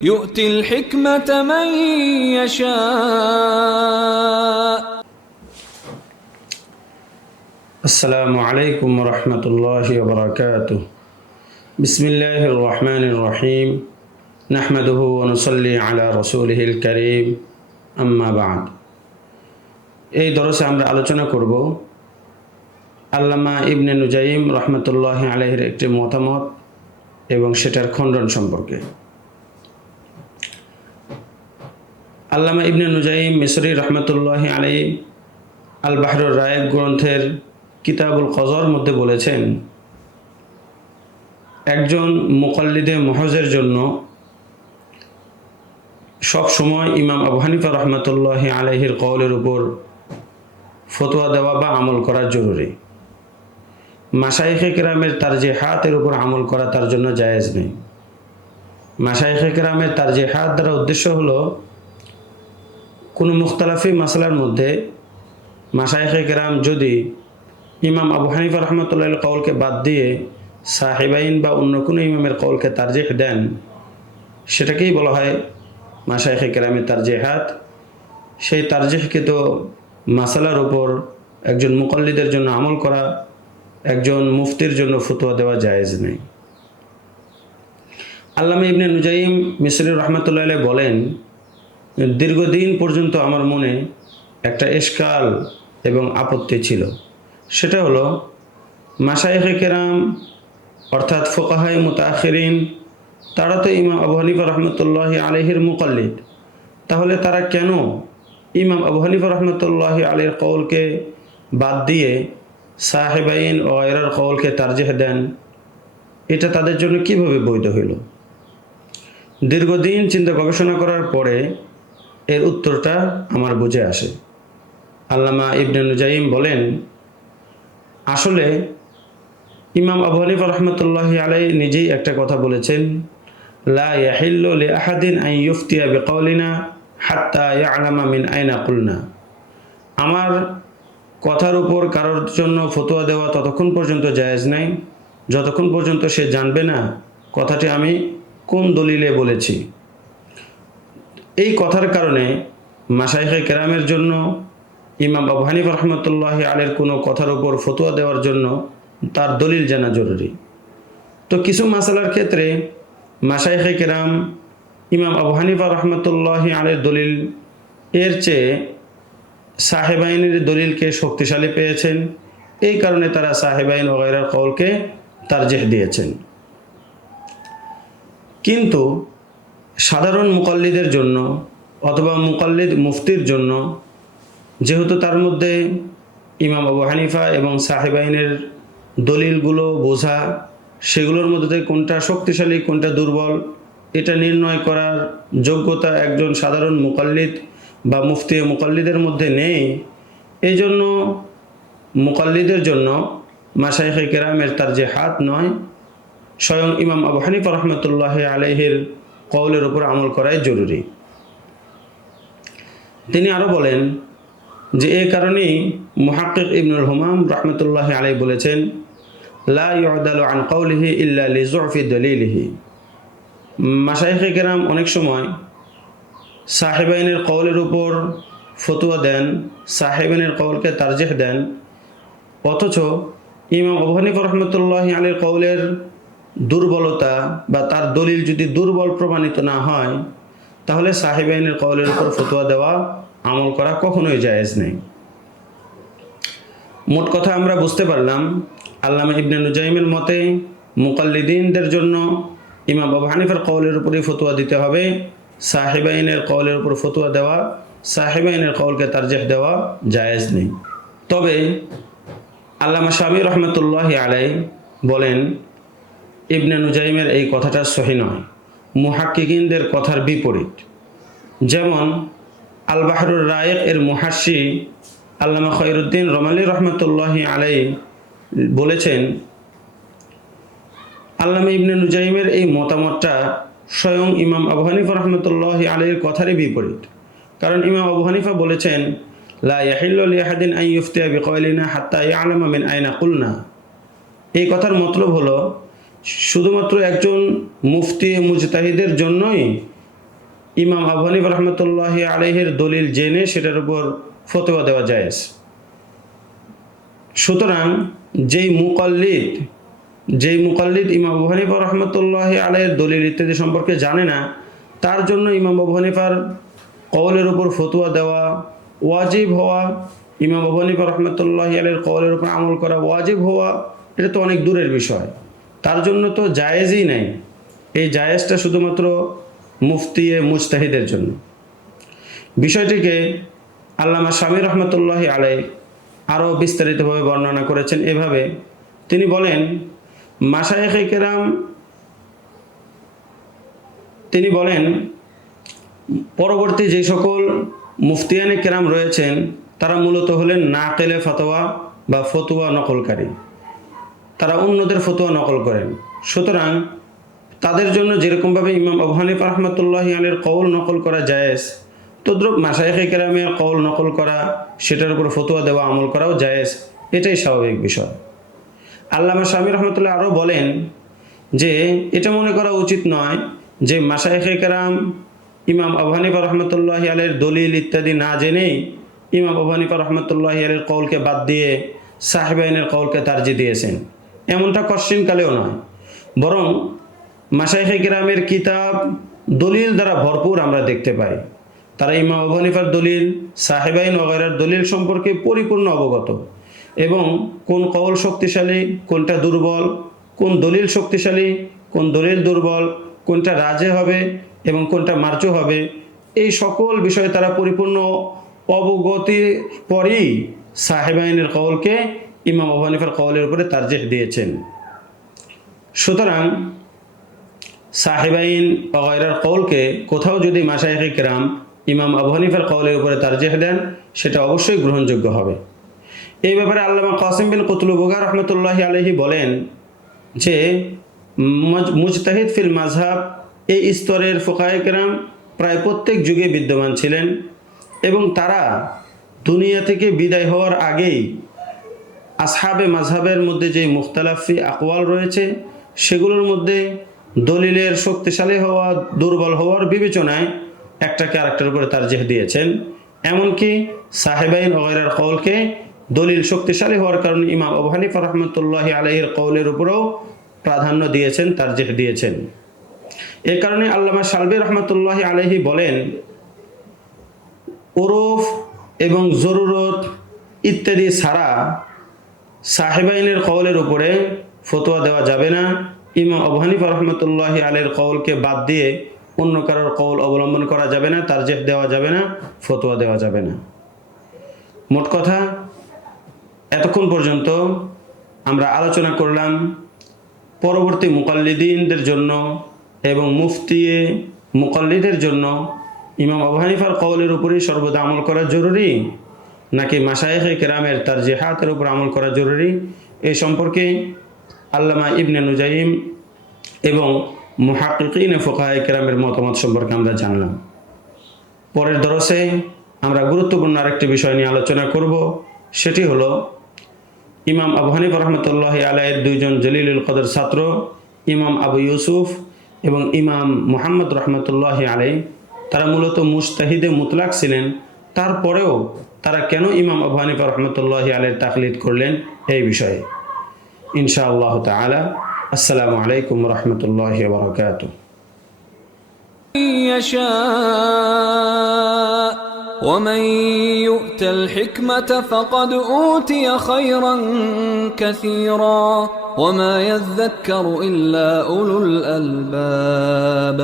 يؤتي الحكمة من يشاء. السلام عليكم ورحمة الله وبركاته. بسم الله الرحمن الرحيم. نحمده ونصلي على رسوله الكريم. أما بعد. এই দরসে আমরা আলোচনা করব আল্লামা ইবনে নুজাইম রহমতুল্লাহি আলাইহির একটি মতামত এবং সেটার খণ্ডন সম্পর্কে। আল্লামা ইবনে নুজাইম মিসরি রহমতুল্লাহি আলাইহি আল বাহরুর রায়েক গ্রন্থের কিতাবুল কজর মধ্যে বলেছেন, একজন মুকাল্লিদে মুহজের জন্য সব সময় ইমাম আবু হানিফা রহমতুল্লাহি আলাইহির কওলের উপর ফতোয়া দেওয়া বা আমল করা জরুরি। মাশায়েখে কেরামের তারজিহাতের উপর আমল করা তার জন্য জায়েজ নেই। মাশায়েখে কেরামের তারজিহাত দ্বারা উদ্দেশ্য হলো কোনো মুখতালাফি মাসলার মধ্যে মাশায়েখে কেরাম যদি ইমাম আবু হানিফা রহমতুল্লাহির কওলকে বাদ দিয়ে সাহিবাইন বা অন্য কোনো ইমামের কওলকে তারজিহ দেন, সেটাকেই বলা হয় মাশায়েখে কেরামের তারজিহাত। সেই তারজিহকৃত মাসালার উপর একজন মুকাল্লিদের জন্য আমল করা, একজন মুফতির জন্য ফতোয়া দেওয়া জায়েজ নেই। আল্লামা ইবনে নুজাইম মিসরি রহমতুল্লাহ আলাইহি বলেন, দীর্ঘদিন পর্যন্ত আমার মনে একটা ইশকাল এবং আপত্তি ছিল। সেটা হলো, মাশায়েখে কেরাম অর্থাৎ ফুকাহায়ে মুতাআখিরিন তারা তো ইমাম আবু হানিফা রহমতুল্লাহি আলাইহির মুকাল্লিদ, তাহলে তারা কেন ইমাম আবু হানিফা রহমতুল্লাহি আলাইহির কওলকে বাদ দিয়ে সাহেবাইন ও গায়রার কওলকে তারজিহ দেন? এটা তাদের জন্য কিভাবে বৈধ হইল? দীর্ঘদিন চিন্তা গবেষণা করার পরে এর উত্তরটা আমার বুঝে আসে। আল্লামা ইবনে নুজাইম বলেন, আসলে ইমাম আবু হানিফা রহমতুল্লাহি আলাইহি নিজেই একটা কথা বলেছেন, লা ইয়াহিল্লু লি আহাদিন আন ইফতিয়া বিকাউলিনা হাত্তা ইয়ালামা মিন আইনা কুলনা। আমার কথার উপর কারোর জন্য ফতোয়া দেওয়া ততক্ষণ পর্যন্ত জায়েজ নাই যতক্ষণ পর্যন্ত সে জানবে না কথাটি আমি কোন দলিলে বলেছি। এই কথার কারণে মাশায়েখে কেরামের জন্য ইমাম আবু হানিফা রহমতুল্লাহি আলাইহির কোনো কথার উপর ফতোয়া দেওয়ার জন্য তার দলিল জানা জরুরি। তো কিছু মাসালার ক্ষেত্রে মাশায়েখে কেরাম ইমাম আবু হানিফা রহমতুল্লাহি আলাইহির দলিল এর চেয়ে সাহেবাইনের দলিলকে শক্তিশালী পেয়েছেন, এই কারণে তারা সাহেবাইন ও গায়রার কওলকে তারজিহ দিয়েছেন। কিন্তু সাধারণ মুকাল্লিদের জন্য অথবা মুকাল্লিদ মুফতির জন্য, যেহেতু তার মধ্যে ইমাম আবু হানিফা এবং সাহেবাইনের দলিলগুলো বোঝা, সেগুলোর মধ্যে কোনটা শক্তিশালী কোনটা দুর্বল এটা নির্ণয় করার যোগ্যতা একজন সাধারণ মুকাল্লিদ বা মুফতি মুকাল্লিদের মধ্যে নেই। এই জন্য মুকাল্লিদের জন্য মাশায়েখে কেরামের তারজিহাত নয়, স্বয়ং ইমাম আবু হানিফা রহমতুল্লাহি আলাইহির কওলের উপর আমল করাই জরুরি। তিনি আরও বলেন যে এই কারণেই মুহাক্কিক ইবনুল হুমাম রহমতুল্লাহি আলাইহি বলেছেন, লা ইউদালু আন কওলিহি ইল্লা লিযুফি দলিলিহি। মাশায়েখে কেরাম অনেক সময় সাহেবাইনের কওলের উপর ফতোয়া দেন, সাহেবাইনের কওলকে তারজিহ দেন, অথচ ইমাম আবু হানিফা রহমতুল্লাহি আলাইহির কওলের দুর্বলতা বা তার দলিল যদি দুর্বল প্রমাণিত না হয়, তাহলে সাহেবাইনের কওলের উপর ফতোয়া দেওয়া আমল করা কখনোই জায়েজ নেই। মোট কথা আমরা বুঝতে পারলাম, আল্লামা ইবনে নুজাইমের মতে মুকাল্লিদিনদের জন্য ইমাম আবু হানিফার কওলের উপরই ফতোয়া দিতে হবে, সাহেবাইনের কওলের উপর ফতোয়া দেওয়া, সাহেবাইনের কওলকে তারজিহ দেওয়া জায়েজ নেই। তবে আল্লামা শামী রহমতুল্লাহি আলাইহি বলেন, ইবনে নুজাইমের এই কথাটা সহি নয়, মুহাক্কিকিনদের কথার বিপরীত। যেমন আল বাহরুর রায়েক এর মুহাশশি আল্লামা খয়রুদ্দিন রমালি রহমতুল্লাহি আলাইহি বলেছেন, আল্লামা ইবনে নুজাইমের এই মতামতটা স্বয়ং ইমাম আবু হানিফা রহমতুল্লাহি আলাইহির কথারই বিপরীত। কারণ ইমাম আবু হানিফা বলেছেন, লা ইয়াহিল্লু লি আহাদিন আন ইফতিয়া বিকাউলিনা হাত্তা ইয়ালামা মিন আইনা কুলনা। এই কথার মতলব হলো শুধুমাত্র একজন মুফতি মুজতাহিদের জন্যই ইমাম আবু হানিফা রহমতুল্লাহি আলাইহির দলিল জেনে সেটার উপর ফতোয়া দেওয়া জায়েজ। সুতরাং যেই মুকাল্লিদ ইমাম আবু হানিফা রহমতুল্লাহি আলাইহির দলিল ইত্যাদি সম্পর্কে জানে না, তার জন্য ইমাম আবু হানিফার কওলের উপর ফতোয়া দেওয়া ওয়াজিব হওয়া, ইমাম আবু হানিফা রহমতুল্লাহি আলাইহির কওলের উপর আমল করা ওয়াজিব হওয়া, এটা তো অনেক দূরের বিষয়। তার জন্য তো জায়েজই নেই। এই জায়েজটা শুধুমাত্র মুফতি মুজতাহিদের জন্য। বিষয়টিকে আল্লামা শামী রহমতুল্লাহি আলাইহি আরও বিস্তারিতভাবে বর্ণনা করেছেন এভাবে। তিনি বলেন, মাশায়েখে কেরাম, তিনি বলেন পরবর্তী যে সকল মুফতিয়ানে কেরাম রয়েছেন তারা মূলত হলেন নাকেলে ফতোয়া বা ফতোয়া নকলকারী। তারা অন্যদের ফতোয়া নকল করেন। সুতরাং তাদের জন্য যেরকমভাবে ইমাম আবু হানিফা রহমতুল্লাহি আলাইহির কওল নকল করা জায়েজ, তদ্রূপ মাশায়েখে কেরামের কওল নকল করা, সেটার উপর ফতোয়া দেওয়া, আমল করাও জায়েজ। এটাই স্বাভাবিক বিষয়। আল্লামা শামী রহমতুল্লাহ আরও বলেন যে এটা মনে করা উচিত নয় যে মাশায়েখে কেরাম ইমাম আবু হানিফা রহমতুল্লাহি আলাইহির দলিল ইত্যাদি না জেনেই ইমাম আবু হানিফা রহমতুল্লাহি আলাইহির কওলকে বাদ দিয়ে সাহেবাইনের কওলকে তারজি দিয়েছেন, এমনটা কশ্চিনকালেও নয়। বরং মাশায়েখে কেরামের কিতাব দলিল দ্বারা ভরপুর আমরা দেখতে পাই। তারা ইমাম আবু হানিফার দলিল, সাহেবাইন ওগাইরার দলিল সম্পর্কে পরিপূর্ণ অবগত এবং কোন কওল শক্তিশালী, কোনটা দুর্বল, কোন দলিল শক্তিশালী, কোন দলিল দুর্বল, কোনটা রাজে হবে এবং কোনটা মার্জু হবে, এই সকল বিষয়ে তারা পরিপূর্ণ অবগতির পরই সাহেবাইনের কওলকে ইমাম আবু হানিফার কওলের উপরে তারজিহ দিয়েছেন। সুতরাং সাহেবাইন ওগাইরার কওলকে কোথাও যদি মাশায়েখে কেরাম ইমাম আবু হানিফার কওলের উপরে তারজিহ দেন, সেটা অবশ্যই গ্রহণযোগ্য হবে। এই ব্যাপারে আল্লামা কাসিম বিন কুতলুবুগা রহমতুল্লাহি আলাইহি বলেন যে মুজতাহিদ ফিল মাযহাব এই স্তরের ফুকায়ে কেরাম প্রায় প্রত্যেক যুগে বিদ্যমান ছিলেন এবং তারা দুনিয়া থেকে বিদায় হওয়ার আগেই আসহাবে মাযহাবের মধ্যে যে মুখতালাফি আকওয়াল রয়েছে সেগুলোর মধ্যে দলিলের শক্তিশালী হওয়া, দুর্বল হওয়ার বিবেচনায় একটাকে আরেকটার উপরে তারজিহ দিয়েছেন। এমনকি সাহেবাইন ওগাইরার কওলকে দলিল শক্তিশালী হওয়ার কারণে ইমাম আবু হানিফা রহমতুল্লাহি আলাইহির কওলের উপরেও প্রাধান্য দিয়েছেন, তারজিহ দিয়েছেন। এ কারণে আল্লামা শালবি রহমতুল্লাহি আলাইহি বলেন, উরুফ এবং জরুরত ইত্যাদি ছাড়া সাহেবাইনের কওলের উপরে ফতোয়া দেওয়া যাবে না। ইমাম আবু হানিফা রহমতুল্লাহি আলাইহির কওলকে বাদ দিয়ে অন্য কারোর কওল অবলম্বন করা যাবে না, তারজিহ দেওয়া যাবে না, ফতোয়া দেওয়া যাবে না। মোট কথা, এতক্ষণ পর্যন্ত আমরা আলোচনা করলাম পরবর্তী মুকাল্লিদিনদের জন্য এবং মুফতিয়ে মুকাল্লিদের জন্য ইমাম আবু হানিফার কওলের উপরই সর্বদা আমল করা জরুরি নাকি মাশায়েখে কেরামের তারজিহাতের উপর আমল করা জরুরি, এই সম্পর্কে আল্লামা ইবনে নুজাইম এবং মুহাক্কিকিন ফুকাহায়ে কেরামের মতামত সম্পর্কে আমরা জানলাম। পরের দরসে আমরা গুরুত্বপূর্ণ আরেকটি বিষয় নিয়ে আলোচনা করব। সেটি হলো ইমাম আবু হানিফা রহমতুল্লাহি আলাইহির দুইজন জলিলুল কদর ছাত্র ইমাম আবু ইউসুফ এবং ইমাম মুহাম্মদ রহমতুল্লাহি আলাইহি, তারা মূলত মুজতাহিদে মুতলাক ছিলেন। তারপরেও তারা কেন ইমাম আবু হানিফা রহমতুল্লাহি আলাইহির তাকলিদ করলেন এই বিষয়ে ইনশাআল্লাহ তাআলা। আসসালামু আলাইকুম রহমতুল্লাহি ওয়া বারাকাতুহু। ومن يؤت الحكمة فقد أوتي خيرا كثيرا وما يذكر إلا أولو الألباب